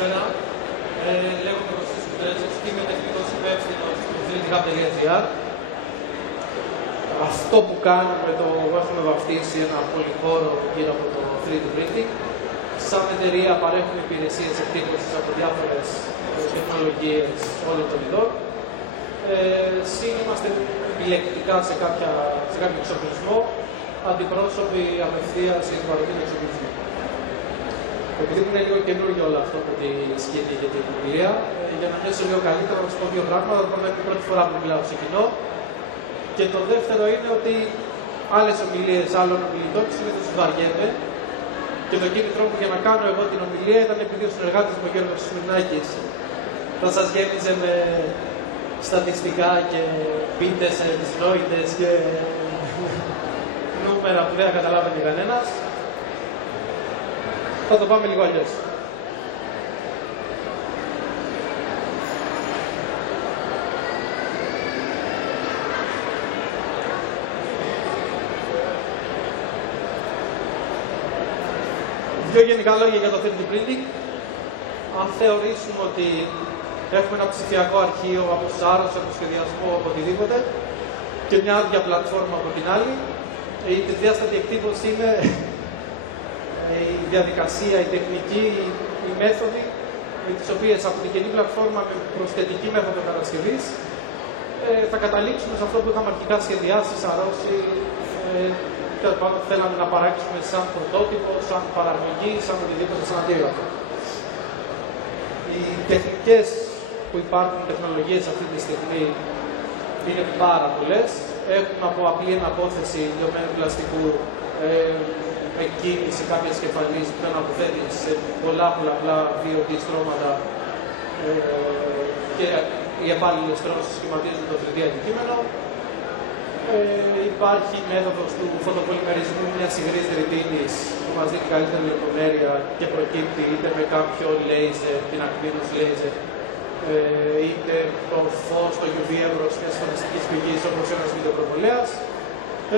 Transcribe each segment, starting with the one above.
Καλησπέρα. Λέγομαι Κωστής Κουτρέτσος και είμαι τεχνικός υπεύθυνος του 3DHub.gr. Αυτό που κάνουμε το έχουμε βαφτίσει ένα πολυχώρο γύρω από το 3D printing. Σαν εταιρεία παρέχουμε υπηρεσίες εκτύπωσης από διάφορες τεχνολογίες όλων των ειδών. Είμαστε επιλεκτικά σε κάποιο εξοπλισμό, αντιπρόσωποι απευθείας για την παροχή του εξοπλισμού. Επειδή είναι λίγο καινούργιο όλο αυτό από τη σκηνή και την ομιλία, για να νιώσω λίγο καλύτερα, να σας πω δύο πράγματα. Το πρώτο είναι η πρώτη φορά που μιλάω σε κοινό. Και το δεύτερο είναι ότι άλλες ομιλίες άλλων ομιλητών συνήθως βαριέμαι. Και το κίνητρό μου για να κάνω εγώ την ομιλία ήταν επειδή ο συνεργάτης μου, ο Γιώργος Σμυρνάκης, θα σας γέμιζε με στατιστικά και πίτες αερισμνόητες και νούμερα που δεν θα καταλάβαινε κανένας. Θα το πάμε λίγο αλλιώς. Δύο γενικά λόγια για το 3D printing. Αν θεωρήσουμε ότι έχουμε ένα ψηφιακό αρχείο από σάρος, από σχεδιασμό, από οτιδήποτε και μια άδεια πλατφόρμα από την άλλη, η τρισδιάστατη εκτύπωση είναι η διαδικασία, η τεχνική, οι μέθοδοι, τις οποίες από την καινή πλατφόρμα με προσθετική μέθοδο κατασκευής θα καταλήξουμε σε αυτό που είχαμε αρχικά σχεδιάσει, σαρώσει, τέλος πάντων θέλαμε να παράξουμε σαν πρωτότυπο, σαν παραγωγή, σαν οτιδήποτε, σαν αντίγραφο. Οι τεχνικές που υπάρχουν, τεχνολογίες αυτή τη στιγμή, είναι πάρα πολλές. Έχουν από απλή εναπόθεση λιωμένου πλαστικού με κίνηση κάποιας κεφαλής που τον αποθέτει σε πολλαπλά 2D στρώματα και οι επάλληλες στρώσεις σχηματίζουν το 3D αντικείμενο. Υπάρχει η μέθοδος του φωτοπολυμερισμού μιας υγρής ρητίνης που μας δίνει καλύτερη λεπτομέρεια και προκύπτει είτε με κάποιο λέιζερ, την ακμήνωση λέιζερ, είτε το φως, το UV εύρος μιας φανταστικής πηγής όπως ένας βιντεοπροβολέας.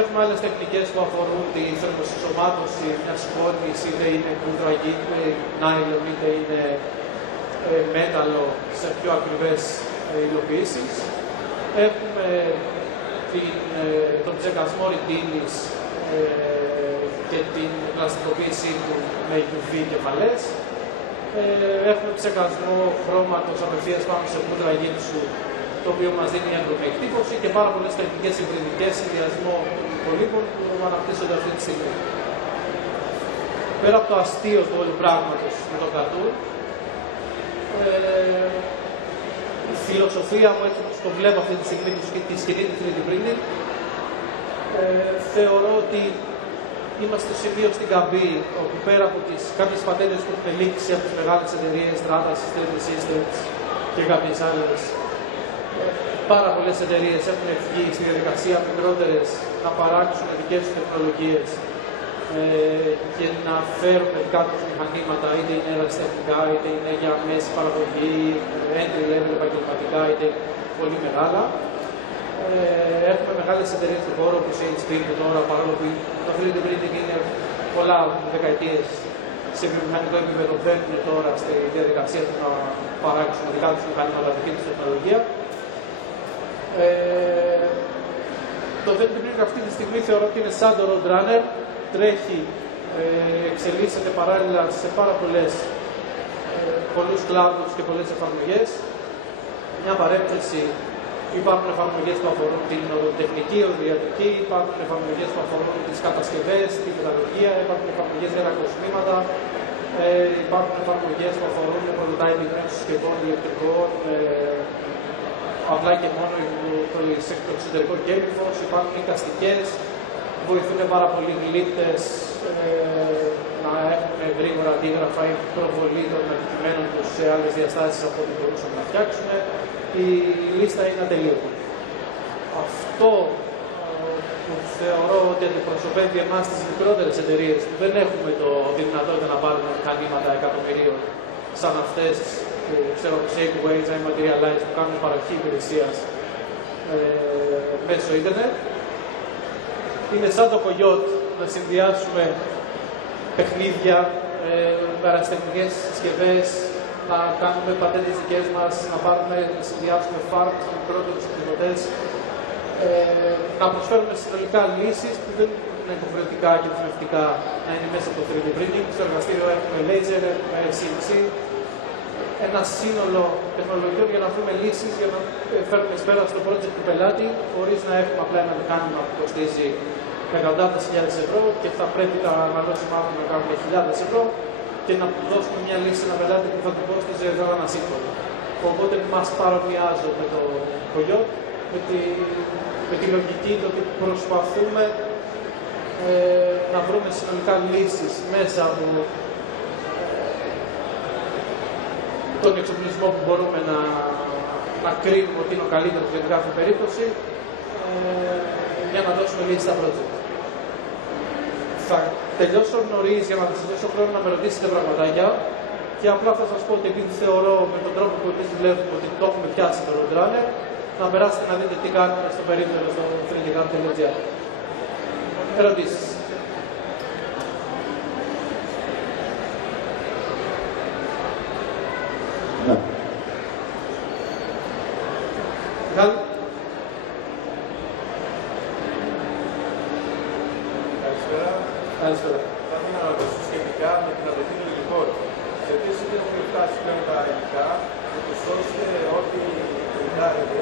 Έχουμε άλλες τεχνικές που αφορούν τη θερμοσυσσωμάτωση μιας σκόνης, είτε είναι κούτρα, είτε νάιλον, είτε είναι μέταλλο σε πιο ακριβές υλοποιήσεις. Έχουμε τον ψεκασμό ρητίνης και την πλαστικοποίησή του με UV κεφαλές. Έχουμε ψεκασμό χρώματος απευθείας πάνω σε κούτρα γύψου, το οποίο μας δίνει μια έντονη εκτύπωση και πάρα πολλές τεχνικές υβριδικές συνδυασμό των υπολείπων που αναπτύσσονται αυτή τη στιγμή. Πέρα από το αστείο του όλου πράγματος με το cartoon, η φιλοσοφία μου, έτσι όπως το βλέπω αυτή τη στιγμή, τη σκηνή του 3D printing, θεωρώ ότι είμαστε στο σημείο στην καμπή, όπου πέρα από κάποιες πατέντες που έχουν λήξει από τις μεγάλες εταιρείες, Stratas, 3D Systems και κάποιες άλλες, πάρα πολλές εταιρείες έχουν βγει στη διαδικασία μικρότερες να παράξουν δικές τους τεχνολογίες και να φέρουν δικά τους μηχανήματα, είτε είναι αεραστεχνικά, είτε είναι για μέση παραγωγή, entry level επαγγελματικά, είτε πολύ μεγάλα. Έχουμε μεγάλες εταιρείες στον χώρο, όπως η HP που τώρα, παρόλο που το 3D printing είναι πολλά δεκαετίες σε βιομηχανικό επίπεδο, μπαίνουν τώρα στη διαδικασία του να παράξουν δικά τους μηχανήματα, δική τους τεχνολογία. Το 3D printing αυτή τη στιγμή θεωρώ ότι είναι σαν το Roadrunner, τρέχει, εξελίσσεται παράλληλα σε πάρα πολλούς κλάδους και πολλές εφαρμογές. Μια παρένθεση, υπάρχουν εφαρμογές που αφορούν την οδοτεχνική, οδοντιατρική, υπάρχουν εφαρμογές που αφορούν τις κατασκευές, την παιδαγωγία, υπάρχουν εφαρμογές για τα κοσμήματα, υπάρχουν εφαρμογές που αφορούν prototyping μέσω συσκευών ηλεκτρικών, απλά και μόνο το εξωτερικό κέλυφος, υπάρχουν εικαστικές, βοηθούν πάρα πολύ γλύπτες να έχουν γρήγορα αντίγραφα ή προβολή των αντικειμένων τους σε άλλες διαστάσεις από ό,τι μπορούσαμε να φτιάξουμε. Η λίστα είναι ατελείωτη. Αυτό που θεωρώ ότι αντιπροσωπεύει εμάς τις μικρότερες εταιρείες που δεν έχουμε τη δυνατότητα να πάρουμε μηχανήματα εκατομμυρίων σαν αυτές που ξέρω από Shapeways ή Materialize που κάνουν παροχή υπηρεσίας μέσω ίντερνετ. Είναι σαν το Coyote να συνδυάσουμε παιχνίδια, αεραστεχνικές συσκευές, να κάνουμε πατέντες δικές μας, να συνδυάσουμε φάρμακες με μικρότερους εκδοτές, να προσφέρουμε συνολικά λύσεις που δεν είναι υποχρεωτικά και δεσμευτικά να είναι μέσα από το 3D printing. Στο εργαστήριο έχουμε laser, έχουμε CNC, ένα σύνολο τεχνολογιών για να βρούμε λύσεις, για να φέρουμε εις πέρα στο project του πελάτη, χωρίς να έχουμε απλά ένα μηχάνημα που κοστίζει εκατοντάδες χιλιάδες ευρώ και θα πρέπει τα αναλώσιμα να κάνουν χιλιάδες ευρώ και να δώσουμε μια λύση σε ένα πελάτη που θα του κόστιζε ένα σύμφωνο. Οπότε μας παρομοιάζω με το Coyote, με τη λογική το ότι προσπαθούμε να βρούμε συνολικά λύσεις μέσα από τον εξοπλισμό που μπορούμε να κρίνουμε ότι είναι ο καλύτερος για κάθε περίπτωση, για να δώσουμε λύση στα project. Θα τελειώσω νωρίς για να σας δώσω χρόνο να με ρωτήσετε πραγματάκια και απλά θα σας πω ότι επειδή θεωρώ με τον τρόπο που εμείς δουλεύουμε ότι το έχουμε πιάσει το Roadrunner, να περάσετε να δείτε τι κάνουμε στο περίπτερο στο 3dcam.gr. Ερωτήσεις. Ναι. Καλή. Καλησπέρα. Θα ήθελα να ρωτήσω σχετικά με την απαιτή του υλικών. Σε τι σημείο έχουν φτάσει πλέον τα υλικά, ούτως ώστε ό,τι πρintάρεται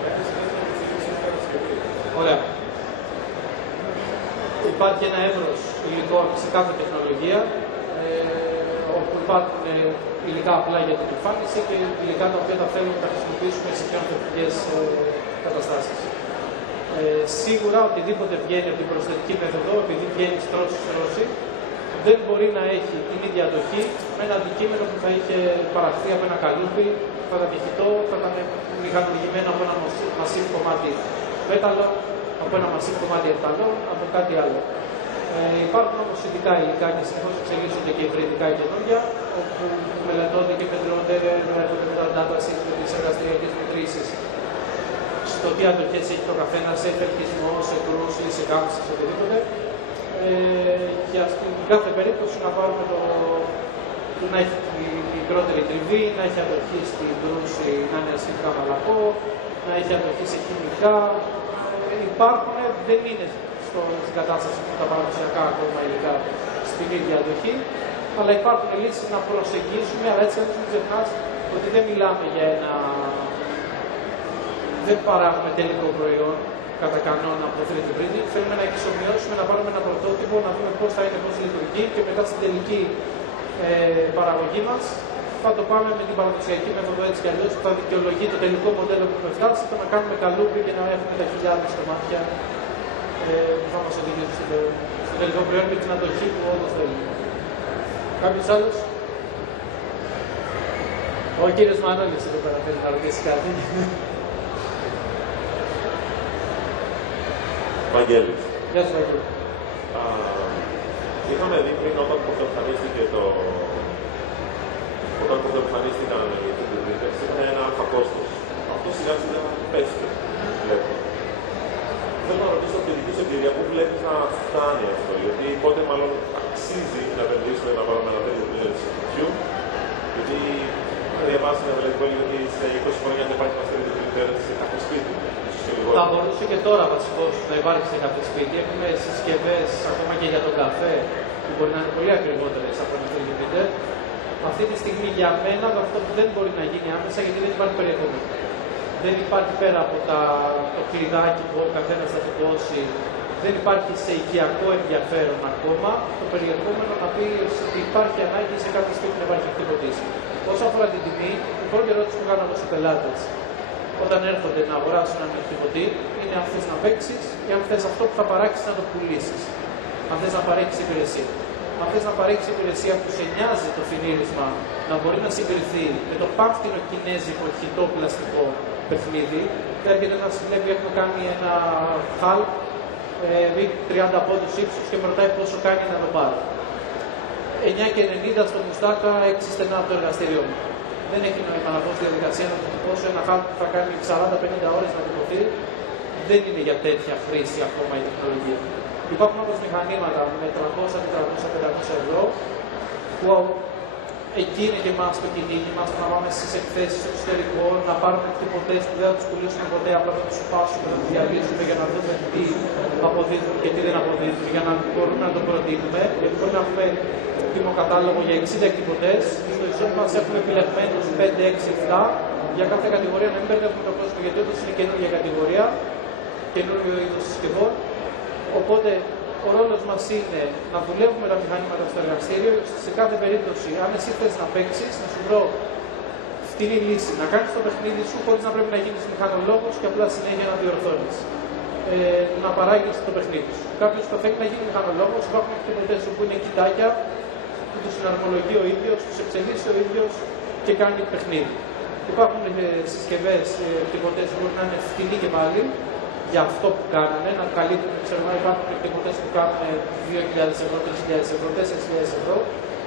να είναι συνήθως με τη στήριξη της κατασκευή. Ωραία. Υπάρχει ένα εύρος υλικών σε κάθε τεχνολογία, όπου υπάρχουν υλικά απλά για την εμφάνιση και υλικά τα οποία θα θέλουμε να τα χρησιμοποιήσουμε σε πιο ανθεκτικές καταστάσεις. Σίγουρα οτιδήποτε βγαίνει από την προσθετική μέθοδο, επειδή βγαίνει στρώση, δεν μπορεί να έχει την ίδια αντοχή με ένα αντικείμενο που θα είχε παραχθεί από ένα καλούπι, θα ήταν πηχητό, θα ήταν μηχανολογημένο από ένα μασίβ κομμάτι πέταλο, από ένα μασίβ κομμάτι ερταλό, από κάτι άλλο. Υπάρχουν όμως ειδικά υλικά και συνεχώς εξελίσσονται και υβριδικά καινούργια, όπου μελετώνται και μετριώνται με τα data sheet με τις εργαστηριακές μετρήσεις στο τι αντοχές έχει το καθένα σε εφελκισμό, σε κρούση, σε κάμψη, σε οτιδήποτε. Για στην κάθε περίπτωση να πάρουμε να έχει μικρότερη τριβή, να έχει αντοχή στην κρούση, να είναι ασύμφωνα μαλακό, να έχει αντοχή σε χημικά. Υπάρχουν, δεν είναι στην κατάσταση που τα παραδοσιακά ακόμα υλικά στην ίδια αντοχή, αλλά υπάρχουν λύσεις να προσεγγίσουμε, αλλά έτσι μην ξεχνάς ότι δεν μιλάμε για ένα. Δεν παράγουμε τελικό προϊόν κατά κανόνα από το 3D printing. Θέλουμε να εξομοιώσουμε, να πάρουμε ένα πρωτότυπο, να δούμε πώς θα είναι, πώς λειτουργεί και μετά στην τελική παραγωγή μας θα το πάμε με την παραδοσιακή μέθοδο έτσι κι αλλιώς που θα δικαιολογεί το τελικό μοντέλο που έχουμε φτάσει, το να κάνουμε καλούπι και να έχουμε τα χιλιάδες κομμάτια που θα μας οδηγήσουν στο τελικό προϊόν με την αντοχή που όντως θέλουμε. Κάποιος άλλος? Ο κύριος Μανώλης εδώ πέρα θέλει να ρωτήσει κάτι. Βαγγέλης. Γεια σου, Βαγγέλη. Είχαμε δει πριν όταν πρωτοεμφανίστηκαν οι τεχνολογίες, είχαν ένα αλφα κόστος. Αυτό σιγά σιγά πέφτει, βλέπω. Θέλω να ρωτήσω από τη δική σου εμπειρία, πού βλέπεις να φτάνει αυτό, γιατί πότε μάλλον αξίζει να επενδύσουμε να πάρουμε ένα τέτοιο πλήρω της YouTube, γιατί διαβάσει ένα μελετικό ότι σε 20 χρόνια δεν υπάρχει μας τέτοιο πλήρω σε κάθε σπίτι. Θα μπορούσε και τώρα βασικώς να υπάρχει σε κάποιο σπίτι. Έχουμε συσκευές ακόμα και για τον καφέ που μπορεί να είναι πολύ ακριβότερες από το 3D printer. Αυτή τη στιγμή για μένα αυτό που δεν μπορεί να γίνει άμεσα γιατί δεν υπάρχει περιεχόμενο. Δεν υπάρχει πέρα από το κλειδάκι που ο καθένας θα του δώσει, δεν υπάρχει σε οικιακό ενδιαφέρον ακόμα το περιεχόμενο να πει ότι υπάρχει ανάγκη σε κάποιο σπίτι να υπάρχει εκτυπωτήσει. Όσο αφορά την τιμή, η πρώτη ερώτηση που κάναμε στους πελάτες όταν έρχονται να αγοράσουν έναν εκτυπωτή είναι αν θες να παίξεις ή αν θες αυτό που θα παράξεις να το πουλήσεις. Αν θες να παρέχεις υπηρεσία. Αν θες να παρέχεις υπηρεσία που σε νοιάζει το φινίρισμα να μπορεί να συγκριθεί με το πάμφτινο κινέζικο χιτό πλαστικό παιχνίδι, θα έρχεται να συνέβη, έχουμε κάνει ένα χαλ 30 πόντους ύψους και με ρωτάει πόσο κάνει να το πάρει. 9,90 στο μουστάκα, 6 στενά από το εργαστήριό μου. Δεν έχει νόημα να πω στη διαδικασία να τυπώσω ένα χάλ που θα κάνει 40-50 ώρες να τυπωθεί. Δεν είναι για τέτοια χρήση ακόμα η τεχνολογία. Υπάρχουν όμως μηχανήματα με 300-400-500 ευρώ που εκεί είναι και εμάς το κυνήγι μας, να πάμε στις εκθέσεις στο εξωτερικό, να πάρουμε εκτυπωτές που δεν θα τους πουλήσουμε ποτέ, απλά θα τους σπάσουμε, να τους διαλύσουμε για να δούμε τι αποδίδουν και τι δεν αποδίδουν, για να μπορούμε να το προτείνουμε. Γιατί μπορεί να έχουμε τιμοκατάλογο για 60 εκτυπωτές, στο e-shop μας έχουμε επιλεγμένους 5, 6, 7 για κάθε κατηγορία, να μην μπερδεύουμε τον κόσμο, γιατί όντως είναι καινούργια κατηγορία, καινούργιο είδος συσκευών. Οπότε ο ρόλος μας είναι να δουλεύουμε τα μηχανήματα στο εργαστήριο, σε κάθε περίπτωση, αν εσύ θες να παίξεις, να σου βρω φτηνή λύση, να κάνεις το παιχνίδι σου χωρίς να πρέπει να γίνεις μηχανολόγος και απλά συνέχεια να διορθώνεις. Να παράγεις το παιχνίδι σου. Κάποιος που θέλει να γίνει μηχανολόγος, υπάρχουν εκτυπωτές που είναι κοιτάκια, που τους συναρμολογεί ο ίδιος, τους εξελίσσει ο ίδιος και κάνει παιχνίδι. Υπάρχουν συσκευές, εκτυπωτές που μπορεί να είναι φτηνοί και πάλι, για αυτό που κάνανε, να καλύπτουν, ξέρουμε, υπάρχουν εκτυπωτές που κάνουν 2.000 ευρώ, 3.000 ευρώ, 4.000 ευρώ,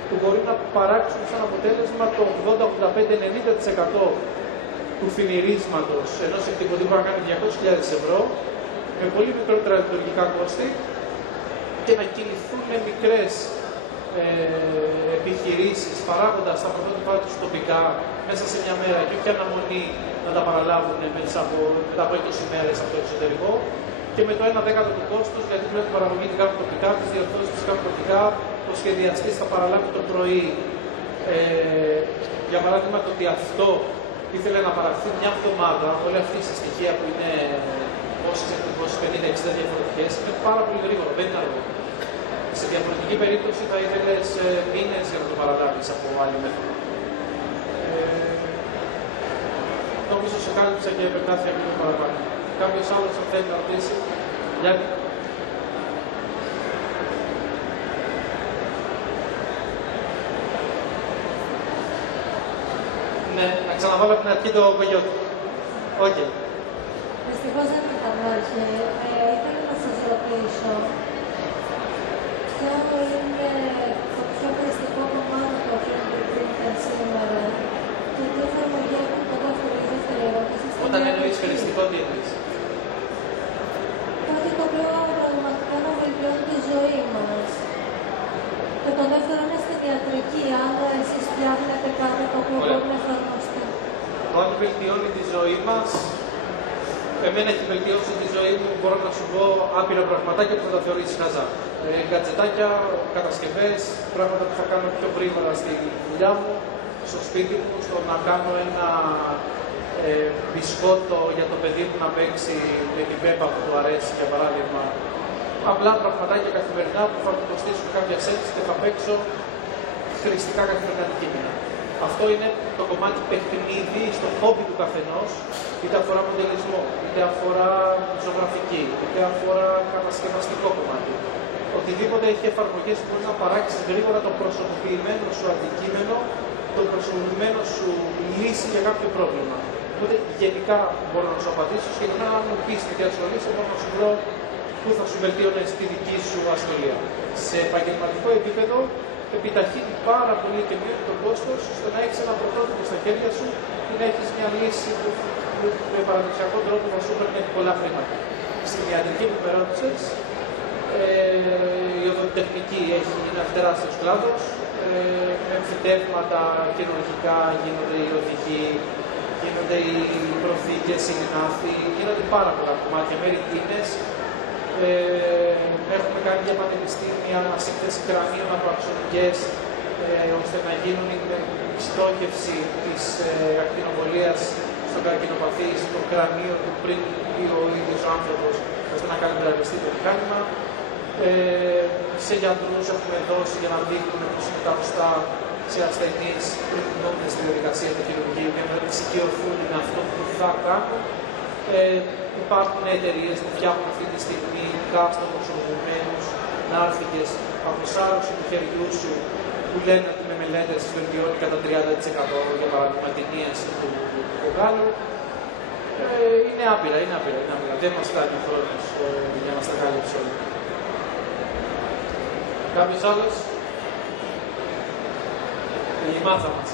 που μπορεί να παράξουν σαν αποτέλεσμα το 80, 85, 90% του φημυρίσματος ενός εκτυπωτή που να κάνει 200.000 ευρώ, με πολύ μικρότερα λειτουργικά κόστη και να κινηθούν μικρές επιχειρήσεις παράγοντας τα πρωτότυπά τους τοπικά μέσα σε μια μέρα και όχι αναμονή να τα παραλάβουν μετά από 20 μέρες από το εξωτερικό και με το 1/10 του κόστους, γιατί πρέπει την παραγωγή την κάνουν τοπικά, τις διορθώσεις τις κάνουν τοπικά, ο σχεδιαστής θα παραλάβει το πρωί. Για παράδειγμα, το ότι αυτό ήθελε να παραχθεί μια εβδομάδα, όλη αυτή η στοιχεία που είναι πόσες εκτυπώσεις, 50-60 διαφορετικές, είναι πάρα πολύ γρήγορο, δεν είναι αργό. Σε διαφορετική περίπτωση θα ήθελες μήνες για να το παραλάβεις από άλλη μέθοδο. Νομίζω σε κάλυψα και επεκτάθηκα λίγο παραπάνω. Κάποιος άλλος θα θέλει να ρωτήσει. Γιάννη. Ναι, να ξαναβάλω από την αρχή το κογιότι. Όχι. Δυστυχώς δεν με κατανόησε. Ήθελα να σας ρωτήσω ποιο είναι το πιο χρηστικό κομμάτι του Printing σήμερα και τι εφαρμογή έχουν το δεύτερο ή δεύτερη ερώτηση. Όταν εννοείς χρηστικό, τι εννοείς? Κάτι το οποίο πραγματικά να βελτιώνει τη ζωή μας. Και το δεύτερο είναι στην ιατρική, αν εσείς φτιάχνετε κάτι το οποίο μπορεί να εφαρμοστεί. Αν βελτιώνει τη ζωή μας, εμένα έχει βελτιώσει τη ζωή μου, μπορώ να σου πω άπειρα πραγματάκια που θα τα θεωρήσεις χαζά. Γκατζετάκια, κατασκευές, πράγματα που θα κάνω πιο γρήγορα στη δουλειά μου, στο σπίτι μου, στο να κάνω ένα μπισκότο για το παιδί μου να παίξει με την πέπα που του αρέσει, για παράδειγμα. Απλά πραγματάκια καθημερινά που θα του κοστίσουν κάποια σέντς και θα παίξω χρηστικά καθημερινά αντικείμενα. Αυτό είναι το κομμάτι παιχνίδι στο χόμπι του καθενός, είτε αφορά μοντελισμό, είτε αφορά ζωγραφική, είτε αφορά κατασκευαστικό κομμάτι. Οτιδήποτε έχει εφαρμογές που μπορεί να παράξει γρήγορα το προσωποποιημένο σου αντικείμενο, το προσωποποιημένο σου λύση για κάποιο πρόβλημα. Οπότε γενικά μπορώ να σου απαντήσω, σχετικά αν μου πεις τι ασχολείσαι, μπορώ να σου βρω πού θα σου βελτίωνε στη δική σου ασχολία. Σε επαγγελματικό επίπεδο, επιταχύνει πάρα πολύ και μειώνει το κόστος στο να έχεις ένα πρωτότυπο στα χέρια σου ή να έχεις μια λύση που με παραδοσιακό τρόπο θα σου παίρνει πολλά χρήματα. Στην ιατρική που με ρώτησες, η οδοντοτεχνική είναι ένα τεράστιος κλάδος. Με εμφυτεύματα χειρουργικά γίνονται οι οδηγοί, γίνονται οι προθήκες, οι γνάθοι, γίνονται πάρα πολλά κομμάτια με ρητίνες. Έχουμε κάνει για πανεπιστήμια ανασύγχυση κρανίων από αξονικές, ώστε να γίνουν η στόχευση της ακτινοβολίας στον καρκινοπαθή, στο κρανίο του πριν πει ο ίδιος ο άνθρωπος, ώστε να κάνει μεταλλευτεί το μηχάνημα. Σε γιατρούς έχουμε δώσει για να δείχνουν πώς είναι τα οστά σε ασθενείς πριν μπουν στη διαδικασία του χειρουργείου για να εξοικειωθούν με αυτό που θα κάνουν. Υπάρχουν εταιρείες που φτιάχνουν αυτή τη στιγμή κάστο προσωποποιημένους ναύφικες από σάρωση του χεριού σου που λένε ότι με μελέτες βελτιώνει κατά 30% για παράδειγμα την ίαση του κοκάλου. Είναι άπειρα. Δεν μας κάνει ο χρόνος για να στα κάλυψει όλα. Κάποιος άλλος? Η μάθα μας.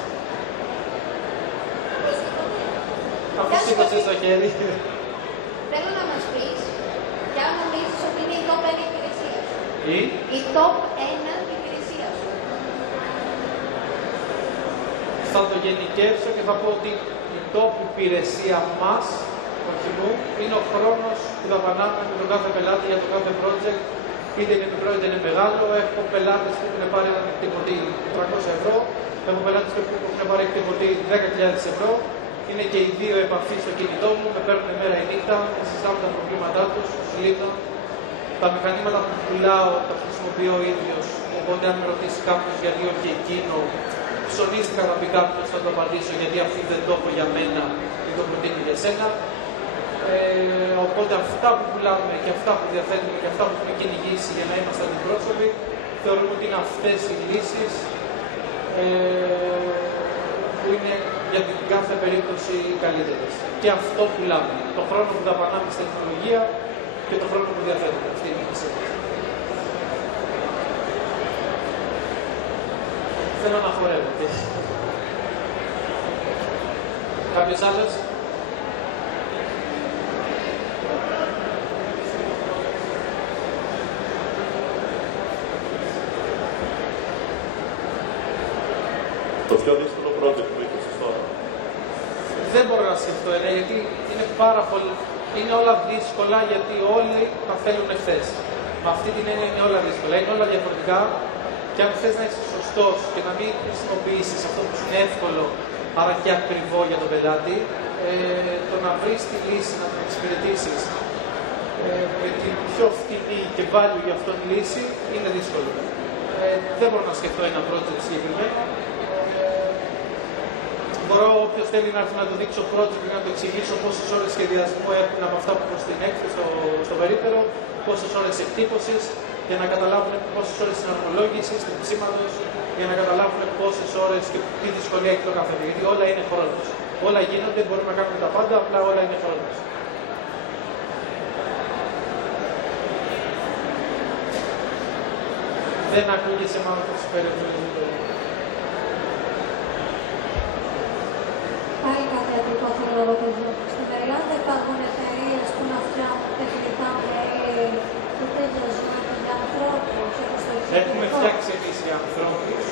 Αφού σήκωσες το χέρι. Θέλω να μας πεις ποια νομίζεις ότι είναι η top 1 υπηρεσία σου. Η top 1 υπηρεσία σου. Θα το γενικεύσω και θα πω ότι η τόπου υπηρεσία μας, του κοινού, είναι ο χρόνος που δαπανάμε με τον κάθε πελάτη για το κάθε project, είτε είναι μικρό είτε είναι μεγάλο. Έχω πελάτες που έχουν πάρει έναν εκτιμωτή 300 ευρώ, έχω πελάτες που έχουν πάρει εκτιμωτή 10.000 ευρώ. Είναι και οι δύο επαφή στο κινητό μου, με παίρνουν μέρα ή νύχτα, συζητάμε τα προβλήματά τους, τους λύνω. Τα μηχανήματα που πουλάω τα χρησιμοποιώ ο ίδιος, οπότε αν με ρωτήσει κάποιος γιατί όχι εκείνο, ψωνίστηκα να πει κάποιος, θα το απαντήσω γιατί αυτή δεν το έχω για μένα ή το προτείνει για σένα. Οπότε αυτά που πουλάμε και αυτά που διαθέτουμε και αυτά που έχουμε κυνηγήσει για να είμαστε αντιπρόσωποι, θεωρούμε ότι είναι αυτές οι λύσεις που είναι για την κάθε περίπτωση καλύτερες. Και αυτό πουλάμε. Το χρόνο που δαπανάμε στην τεχνολογία και το χρόνο που διαθέτουμε. Αυτή είναι η λύση. Θέλω να χορεύω. Κάποιος άλλος? Το πιο δύσκολο project που έχεις τώρα? Δεν μπορώ να σκεφτώ ένα, γιατί είναι πάρα πολύ. Είναι όλα δύσκολα γιατί όλοι τα θέλουν εχθές. Με αυτή την έννοια είναι όλα δύσκολα. Είναι όλα διαφορετικά και αν θες να είσαι σωστός και να μην χρησιμοποιήσεις αυτό που είναι εύκολο, άρα και ακριβό για τον πελάτη, το να βρεις τη λύση, να την εξυπηρετήσεις με την πιο φτηνή και value για αυτόν λύση είναι δύσκολο. Δεν μπορώ να σκεφτώ ένα project συγκεκριμένο. Μπορώ όποιος θέλει να έρθει να του δείξω project και να του εξηγήσω πόσες ώρες σχεδιασμού έχουν από αυτά που έχω στην έκθεση στο περίπτερο, πόσες ώρες εκτύπωσης, για να καταλάβουν πόσες ώρες συναρμολόγησης, τρυψίματος, για να καταλάβουν πόσες ώρες και τι δυσκολία έχει το καθένα. Γιατί όλα είναι χρόνος. Όλα γίνονται, μπορούμε να κάνουμε τα πάντα, απλά όλα είναι χρόνος. Δεν ακούγεσαι μάλλον το συμφέρον. Πάλι κάτι αντικό θέλω να ρωτήσω. Στην Ελλάδα υπάρχουν εταιρείες που να φτιάχνουν τεχνητά μέλη είτε για ζώα είτε για ανθρώπους. Έχουμε φτιάξει εμείς για ανθρώπους.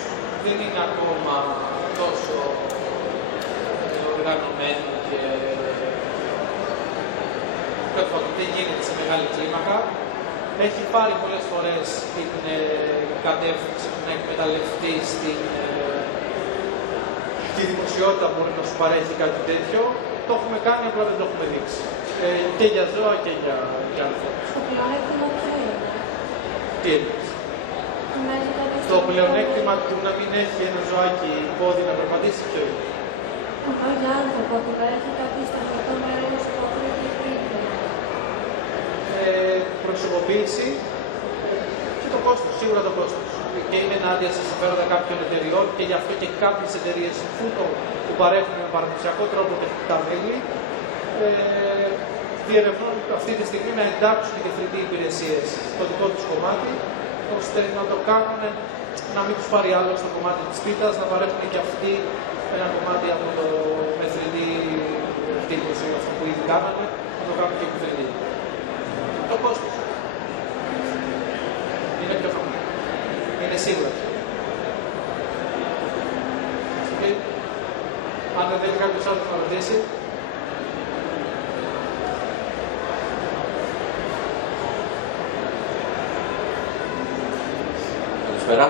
Δεν είναι ακόμα τόσο οργανωμένο και δεν γίνεται σε μεγάλη κλίμακα. Έχει πάρει πολλές φορές την κατεύθυνση να εκμεταλλευτεί τη δημοσιότητα που μπορεί να σου παρέχει κάτι τέτοιο. Το έχουμε κάνει, απλά δεν το έχουμε δείξει. Και για ζώα και για ανθρώπους. Το πλεονέκτημα ποιο είναι? Τι εννοείς? Το πλεονέκτημα του να μην έχει ένα ζωάκι πόδι να περπατήσει ποιο είναι? Αυτό για άνθρωπο που να έχει κάποιο σταθερό μέρος που αποφύγει πριν. Προσωποποίηση και το κόστος, σίγουρα το κόστος. Και είναι ενάντια σε συμφέροντα κάποιων εταιριών και γι' αυτό και κάποιες εταιρείες που παρέχουν με παραδοσιακό τρόπο τεχνητά μέλη διερευνούν αυτή τη στιγμή να εντάξουν και τεχνητή υπηρεσίες στο δικό τους κομμάτι, ώστε να το κάνουν να μην τους πάρει άλλο στο κομμάτι της πίτας, να παρέχουν και αυτοί ένα κομμάτι από το μεθρητή εκτύπωση, αυτό που ήδη κάνανε, να το κάνουν και μεθρητή. Το κόστος είναι πιο χαμηλό. Είναι σίγουρα. Αν δεν θέλει κάποιος άλλος να ρωτήσει. Καλησπέρα.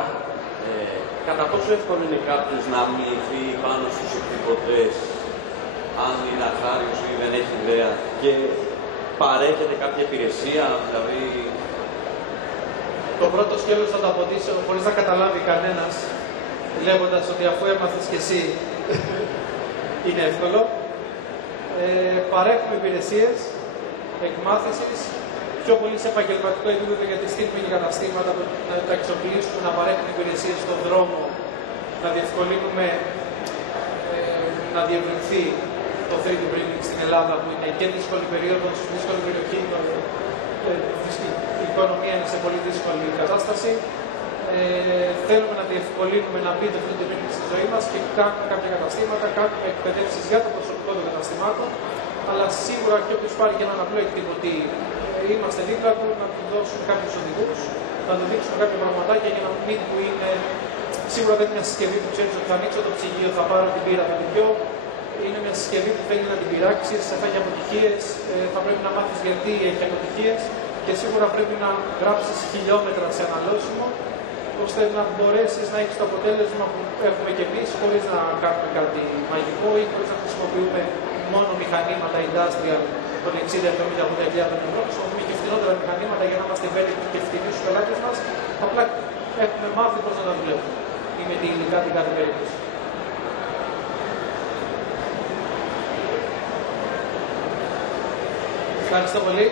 Κατά πόσο εύκολο είναι κάποιος να αμοιηθεί πάνω στους εκτυπωτές, αν είναι αρχάριος ή δεν έχει ιδέα, και παρέχεται κάποια υπηρεσία, δηλαδή... Το πρώτο σκέλος θα το αποτίσω χωρίς να καταλάβει κανένας, λέγοντας ότι αφού έμαθες και εσύ είναι εύκολο. Παρέχουμε υπηρεσίες εκμάθησης, πιο πολύ σε επαγγελματικό επίπεδο, γιατί στείλουμε και καταστήματα να τα εξοπλίσουμε, να παρέχουμε υπηρεσίες στον δρόμο, να διευκολύνουμε να διευρυνθεί το 3D printing στην Ελλάδα, που είναι και δύσκολη περίοδος, δύσκολη περιοχή, η οικονομία είναι σε πολύ δύσκολη κατάσταση. Θέλουμε να διευκολύνουμε να μπει το 3D printing στη ζωή μας και κάνουμε κάποια καταστήματα, κάνουμε εκπαιδεύσεις για το προσωπικό των καταστημάτων, αλλά σίγουρα και όποιος πάρει και έναν απλό εκτυπωτή, είμαστε δίπλα του να του δώσουμε κάποιους οδηγούς, να του δείξουμε κάποια πραγματάκια για να μην του είναι Σίγουρα δεν είναι μια συσκευή που ξέρει ότι θα ανοίξω το ψυγείο, θα πάρω την πύρα, θα την πιω. Είναι μια συσκευή που θέλει να την πειράξει, θα έχει αποτυχίες, θα πρέπει να μάθεις γιατί έχει αποτυχίες και σίγουρα πρέπει να γράψεις χιλιόμετρα σε αναλώσιμο, ώστε να μπορέσεις να έχεις το αποτέλεσμα που έχουμε κι εμείς, χωρίς να κάνουμε κάτι μαγικό ή χωρίς να χρησιμοποιούμε μόνο μηχανήματα industrial των 60-70-80.000 ευρώ. Χρησιμοποιούμε και φθηνότερα μηχανήματα για να είμαστε ευέλικτοι και ευθυνοί στους πελάτες μας. Απλά έχουμε μάθει πώς να τα δουλεύουμε ή με τη υλικά την κάθε περίπτωση. Ευχαριστώ πολύ.